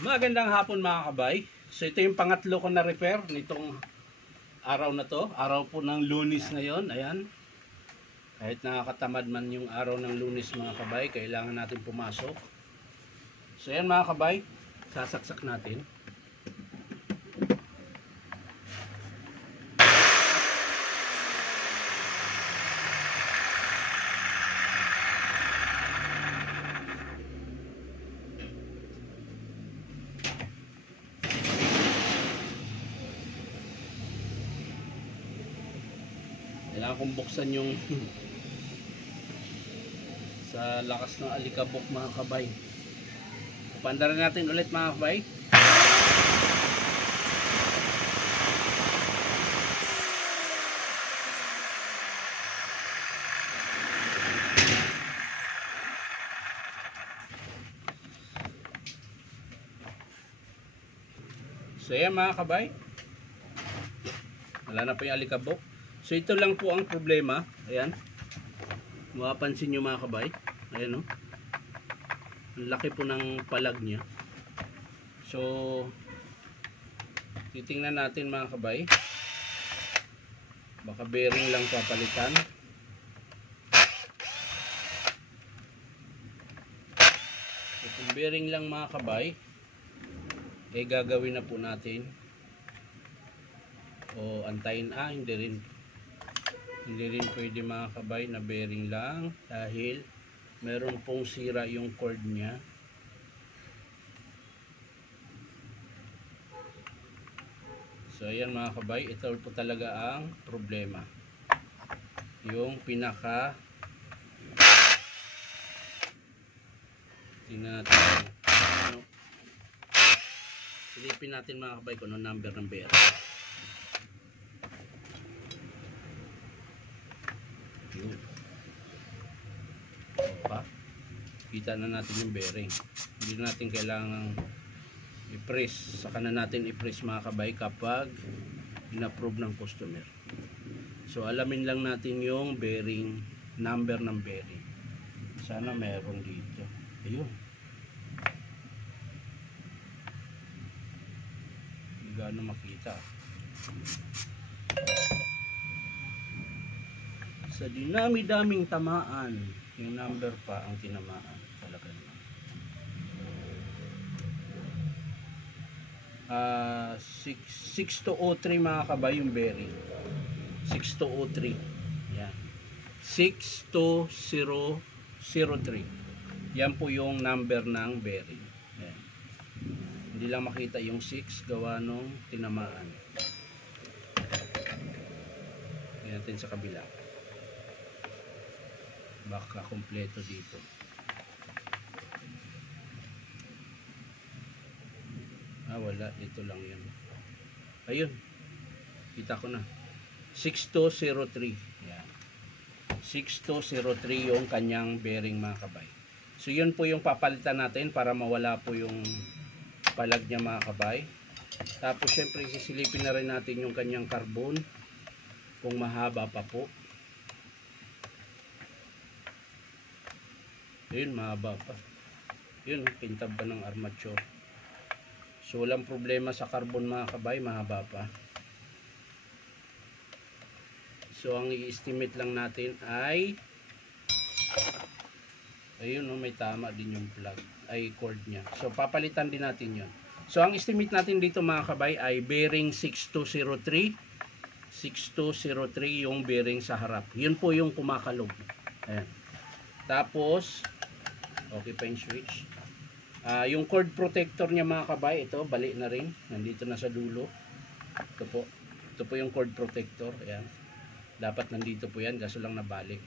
Magandang hapon mga kabay. So ito yung pangatlo ko na repair nitong araw na to. Araw po ng Lunes ngayon. Ayan. Kahit nakakatamad man yung araw ng Lunes mga kabay, kailangan natin pumasok. So ayan mga kabay, sasaksak natin. Kailangan kong buksan yung sa lakas ng alikabok mga kabay. Pupandaran natin ulit mga kabay. So yan mga kabay, wala na po yung alikabok. So ito lang po ang problema. Ayan. Mapapansin nyo mga kabay. Ayan o. Ang laki po ng palag niya. So titingnan natin mga kabay. Baka bearing lang papalitan. So kung bearing lang mga kabay, eh gagawin na po natin. O antayin, hindi rin pwede mga kabay na bearing lang dahil meron pong sira yung cord nya. So ayan mga kabay, ito po talaga ang problema, yung pinaka silipin natin mga kabay kung ano number ng bearing. Pa, kita na natin yung bearing. Hindi natin kailangan i-press. Saka na natin i-press mga kabay kapag in-approve ng customer. So alamin lang natin yung bearing, number ng bearing. Sana meron dito. Ayun. Hindi gaano makita. Sa dinami-daming tamaan, yung number pa ang tinamaan talaga naman. 6203 mga kabay yung bearing. 6203. Yan. 62003. Yan po yung number ng bearing. Yan. Hindi lang makita yung 6 gawa nung tinamaan. Yan natin sa kabila. Baka kompleto dito. Wala, ito lang yun. Ayun, kita ko na 6203. Yan. 6203 yung kanyang bearing mga kabay. So yun po yung papalitan natin para mawala po yung palag niya mga kabay. Tapos syempre sisilipin na rin natin yung kanyang carbon kung mahaba pa po. Yun, mahaba pa. Yun, pintab pa ng armature. So walang problema sa carbon mga kabay, mahaba pa. So ang i-estimate lang natin ay ayun, may tama din yung plug ay cord nya. So papalitan din natin yun. So ang estimate natin dito mga kabay ay bearing 6203. 6203 yung bearing sa harap. Yun po yung kumakalog. Ayan. Tapos okay pa yung switch. Yung cord protector niya mga kabay, ito bali na rin, nandito na sa dulo. Ito po yung cord protector. Ayan. Dapat nandito po yan, kaso lang nabalik.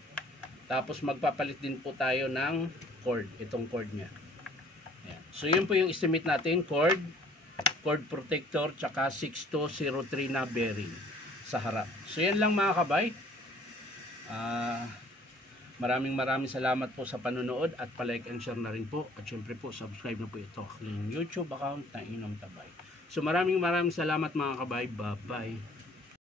Tapos magpapalit din po tayo ng cord, itong cord niya. Ayan. So yun po yung estimate natin, cord protector, tsaka 6203 na bearing sa harap. So yan lang mga kabay. Maraming salamat po sa panonood at palike and share na rin po. At syempre po, subscribe na po ito ng YouTube account na Inom Tabay. So maraming salamat mga kabay. Bye-bye.